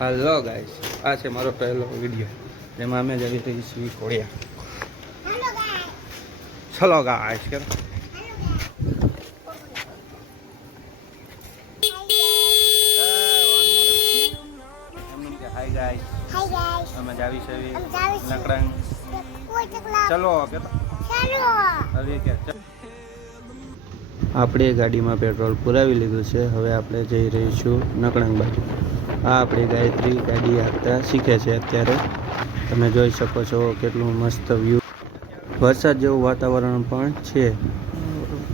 Hello guys, आ છે મારો પહેલો વિડિયો જેમાં અમે જઈ રહી છીએ કોળિયા। ચલો ગાઈસ કે હાય ગાઈસ અમે જાવી છે નકળંગ। ચલો કે ચલો હવે કે આપણે ગાડીમાં પેટ્રોલ પુરાવી લીધું છે। હવે આપણે જઈ રહીશું નકળંગ બાજુ। આ આપણી ગાયત્રી ગાડી હાંકતા શીખે છે અત્યારે। તમે જોઈ શકો છો કેટલું મસ્ત વ્યૂ, વરસાદ જેવું વાતાવરણ પણ છે।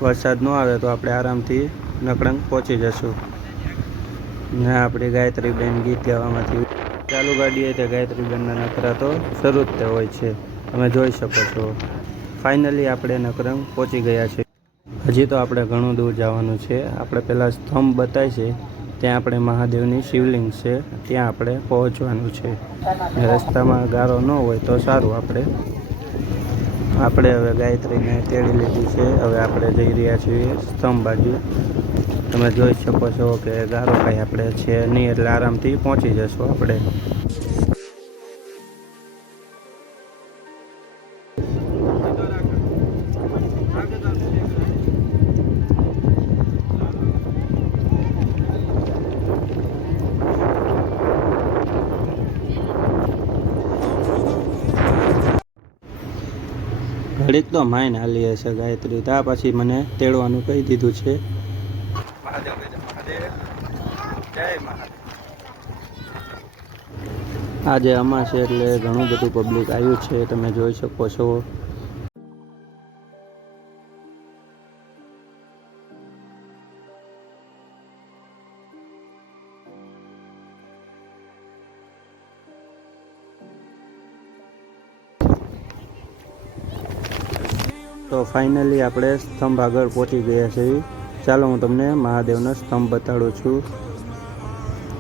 વરસાદ ન આવે તો આપણે આરામથી નકળંગ પહોંચી જશું। ને આપણી ગાયત્રીબેન ગીત ગાવામાંથી ચાલુ ગાડીએ તે ગાયત્રીબેનના નખરા તો શરૂ જ હોય છે। તમે જોઈ શકો છો ફાઇનલી આપણે નકળંગ પહોંચી ગયા છે। હજી તો આપણે ઘણું દૂર જવાનું છે। આપણે પહેલાં સ્તંભ બતાય છે ત્યાં આપણે મહાદેવની શિવલિંગ છે ત્યાં આપણે પહોંચવાનું છે। રસ્તામાં ગારો ન હોય તો સારું। આપણે હવે ગાયત્રીને તેડી લીધી છે। હવે આપણે જઈ રહ્યા છીએ સ્તંભ બાજુ। તમે જોઈ શકો છો કે ગારો કાંઈ આપણે છે નહીં, એટલે આરામથી પહોંચી જશું આપણે। ઘડીક તો માઇન હાલી હશે ગાયત્રી, ત્યાં પછી મને તેડવાનું કહી દીધું છે। આજે અમાસ છે એટલે ઘણું બધું પબ્લિક આવ્યું છે, તમે જોઈ શકો છો। તો ફાઇનલી આપણે સ્તંભ આગળ પહોંચી ગયા છીએ। ચાલો હું તમને મહાદેવનો સ્તંભ બતાડું છું।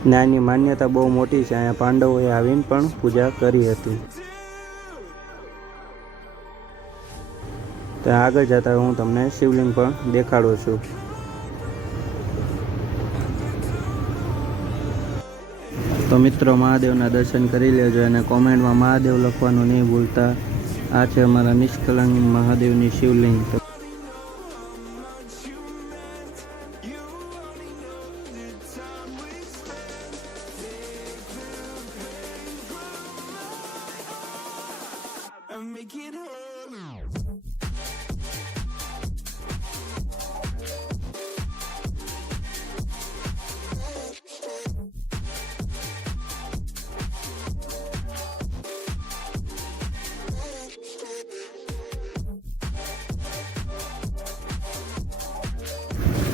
ને આની માન્યતા બહુ મોટી છે, અહીંયા પાંડવોએ આવીને પણ પૂજા કરી હતી। ત્યાં આગળ જતા હું તમને શિવલિંગ પણ દેખાડું છું। તો મિત્રો મહાદેવના દર્શન કરી લેજો અને કોમેન્ટમાં મહાદેવ લખવાનું નહીં ભૂલતા। આ છે અમારા નિષ્કલંક મહાદેવની શિવલિંગ।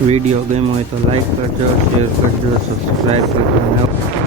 વિડીયો ગમ્યો હોય તો લાઈક કરજો, શેર કરજો, સબસ્ક્રાઈબ કરજો।